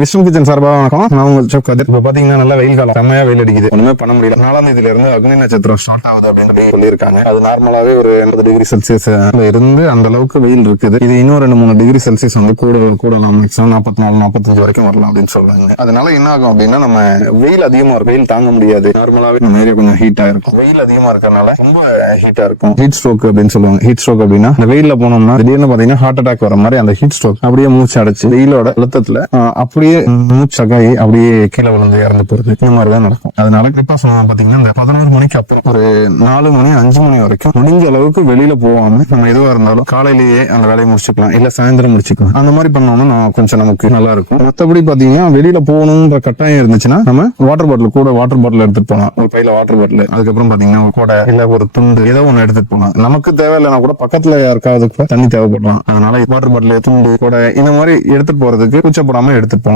Vishnu kitchen சார்பாக வணக்கம். நான் உங்கள் செஃப் கதிர். இப்போ பார்த்தீங்கன்னா நல்லா வெயில் காலம். செம்மையாக வெயில் அடிக்குது. ஒன்றுமே பண்ண முடியல. நாலாம் தேதியில இருந்து அக்னி நட்சத்திரம் ஸ்டார்ட் ஆகுது அப்படின்னு சொல்லியிருக்காங்க. அது நார்மலாகவே ஒரு எண்பது டிகிரி செல்சியஸ் இருந்து அந்த அளவுக்கு வெயில் இருக்குது. இது இன்னும் ரெண்டு மூணு டிகிரி செல்சியஸ் வந்து கூட கூடலாம் மேக்ஸிமம் நாற்பத்தி நாலு நாற்பத்தஞ்சு வரைக்கும் வரலாம் அப்படின்னு சொல்றாங்க. அதனால என்ன ஆகும் அப்படின்னா நம்ம வெயில் அதிகமாக இருக்கும். வெயில் தாங்க முடியாது. நார்மலாகவே நம்ம ஏரியா கொஞ்சம் ஹீட்டாக இருக்கும். வெயில் அதிகமாக இருக்கறனால ரொம்ப ஹீட்டாக இருக்கும். ஹீட் ஸ்ட்ரோக் அப்படின்னு சொல்லுவாங்க. ஹீட் ஸ்ட்ரோக் அப்படின்னா இந்த வெயிலில் போனோம்னா திடீர்னு பார்த்தீங்கன்னா ஹார்ட் அட்டாக் வர மாதிரி அந்த ஹீட் ஸ்ட்ரோக் அப்படியே மூச்சு அடைச்சு வெயிலோட அழுத்தத்தில் அப்படியே மூச்சகாயி அப்படியே கீழே விழுந்து இறந்து போறது இந்த மாதிரி தான் நடக்கும். அதனால குறிப்பா சொல்லுவாங்க பாத்தீங்கன்னா இந்த பதினோரு மணிக்கு அப்புறம் ஒரு நாலு மணி அஞ்சு மணி வரைக்கும் முடிஞ்ச அளவுக்கு வெளியில போகாம நம்ம எதுவா இருந்தாலும் காலையிலேயே அந்த வேலையை முடிச்சுக்கலாம். இல்ல சாயந்தரம் முடிச்சுக்கலாம். அந்த மாதிரி பண்ணோம்னா கொஞ்சம் நமக்கு நல்லா இருக்கும். மத்தபடி பாத்தீங்கன்னா வெளியில போகணுன்ற கட்டாயம் இருந்துச்சுன்னா நம்ம வாட்டர் பாட்டில் கூட வாட்டர் பாட்டில் எடுத்துட்டு போகலாம். ஒரு பையில வாட்டர் பாட்டில் அதுக்கப்புறம் பாத்தீங்கன்னா ஒரு கொடை இல்ல ஒரு துண்டு ஏதோ ஒண்ணு எடுத்துட்டு போலாம் நமக்கு தேவையில்லைனா கூட பக்கத்துல யாருக்காவது கூட தண்ணி தேவைப்படலாம். அதனால வாட்டர் பாட்டில் துண்டு கூட இந்த மாதிரி எடுத்துட்டு போறதுக்கு கூச்சப்படாம எடுத்துட்டு